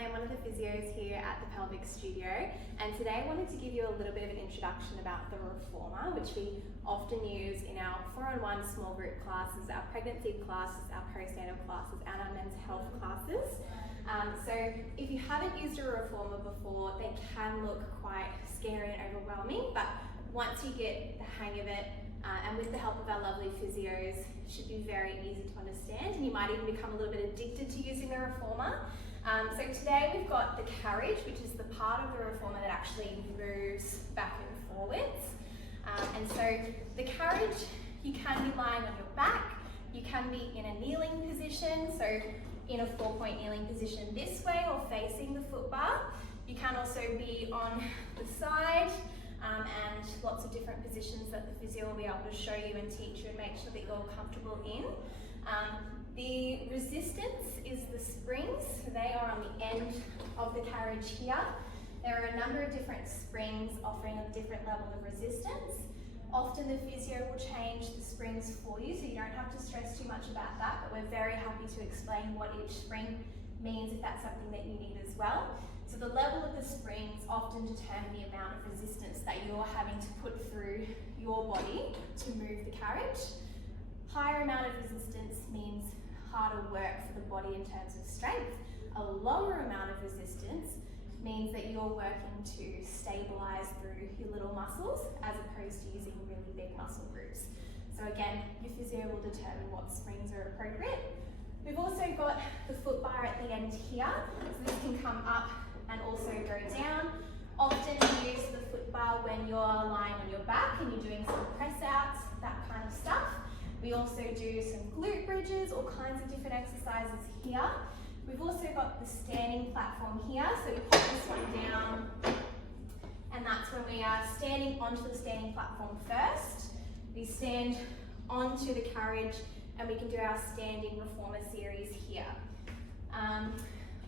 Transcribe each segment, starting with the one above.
Emily, I'm one of the physios here at the Pelvic Studio, and today I wanted to give you a little bit of an introduction about the reformer, which we often use in our 4-on-1 small group classes, our pregnancy classes, our postnatal classes, and our men's health classes. So if you haven't used a reformer before, they can look quite scary and overwhelming, but once you get the hang of it, and with the help of our lovely physios, it should be very easy to understand, and you might even become a little bit addicted to using the reformer. So today we've got the carriage, which is the part of the reformer that actually moves back and forwards. And so the carriage, you can be lying on your back, you can be in a kneeling position, so in a 4-point kneeling position this way or facing the foot bar. You can also be on the side, and lots of different positions that the physio will be able to show you and teach you and make sure that you're comfortable in. The resistance is the springs, so they are on the end of the carriage here. There are a number of different springs offering a different level of resistance. Often the physio will change the springs for you, so you don't have to stress too much about that, but we're very happy to explain what each spring means if that's something that you need as well. So the level of the springs often determine the amount of resistance that you're having to put through your body to move the carriage. Higher amount of resistance means harder work for the body in terms of strength. A lower amount of resistance means that you're working to stabilize through your little muscles as opposed to using really big muscle groups. So again, your physio will determine what springs are appropriate. We've also got the foot bar at the end here, so this can come up and also go down. Often you use the foot bar when you're lying on your back and you're doing some press outs, that kind of stuff. We also do some glute bridges, all kinds of different exercises here. We've also got the standing platform here, so we pop this one down, and that's when we are standing onto the standing platform first. We stand onto the carriage and we can do our standing reformer series here.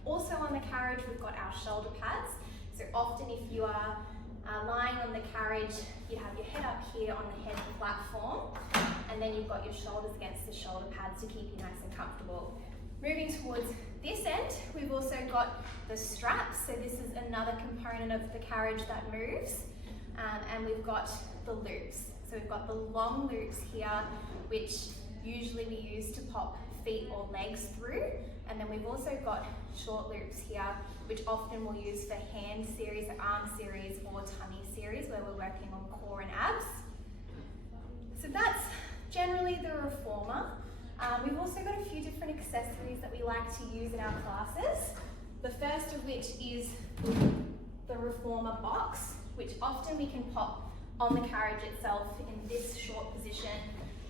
Also on the carriage, we've got our shoulder pads. So often if you are lying on the carriage, you have your head up here on the head platform, and then you've got your shoulders against the shoulder pads to keep you nice and comfortable. Moving towards this end, we've also got the straps. So this is another component of the carriage that moves, and we've got the loops. So we've got the long loops here, which usually we use to pop feet or legs through, and then we've also got short loops here, which often we'll use for hand series, arm series, or tummy series, where we're working on core and abs. So that's generally the reformer. We've also got a few different accessories that we like to use in our classes. The first of which is the reformer box, which often we can pop on the carriage itself in this short position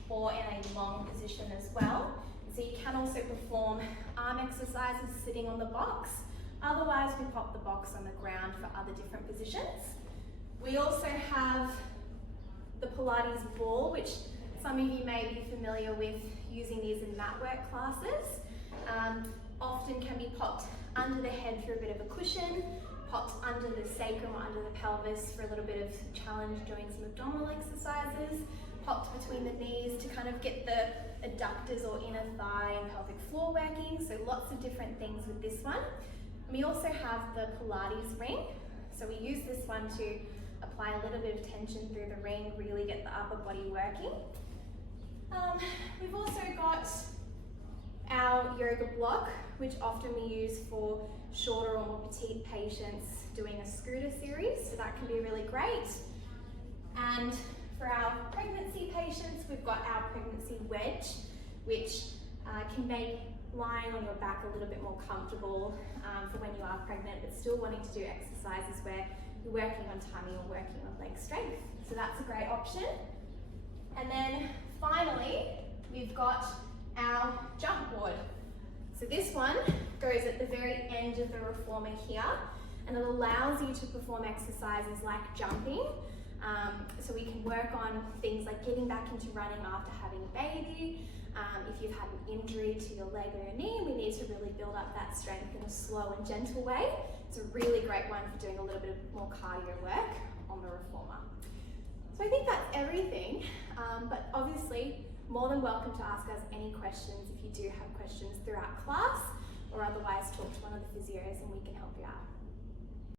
or in a long position as well. So you can also perform arm exercises sitting on the box. Otherwise, we pop the box on the ground for other different positions. We also have the Pilates ball, which some of you may be familiar with using these in mat work classes. Often can be popped under the head for a bit of a cushion, popped under the sacrum or under the pelvis for a little bit of challenge doing some abdominal exercises, popped between the knees to kind of get the adductors or inner thigh and pelvic floor working. So lots of different things with this one. And we also have the Pilates ring. So we use this one to apply a little bit of tension through the ring, really get the upper body working. We've also got our yoga block, which often we use for shorter or more petite patients doing a scooter series, so that can be really great. And for our pregnancy patients, we've got our pregnancy wedge, which can make lying on your back a little bit more comfortable for when you are pregnant, but still wanting to do exercises where you're working on tummy or working on leg strength. So that's a great option. And then finally, we've got our jump board. So this one goes at the very end of the reformer here, and it allows you to perform exercises like jumping. So we can work on things like getting back into running after having a baby. If you've had an injury to your leg or your knee, we need to really build up that strength in a slow and gentle way. It's a really great one for doing a little bit of more cardio work on the reformer. So I think that's everything, but obviously more than welcome to ask us any questions if you do have questions throughout class. or otherwise talk to one of the physios and we can help you out.